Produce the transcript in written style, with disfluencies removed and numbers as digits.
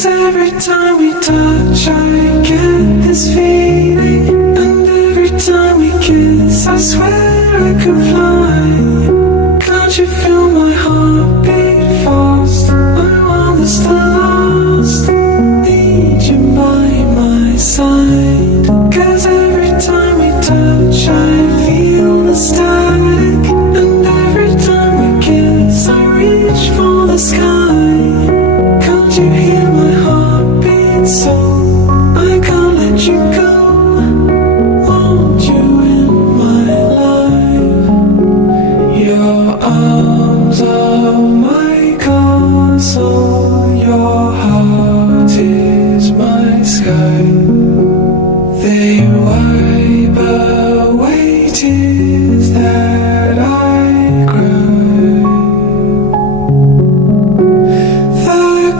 'Cause every time we touch I get this feeling, and every time we kiss I swear I could fly. Can't you feel my heart beat fast? I want this to last. Need you by my side. 'Cause every time we touch I feel the stars.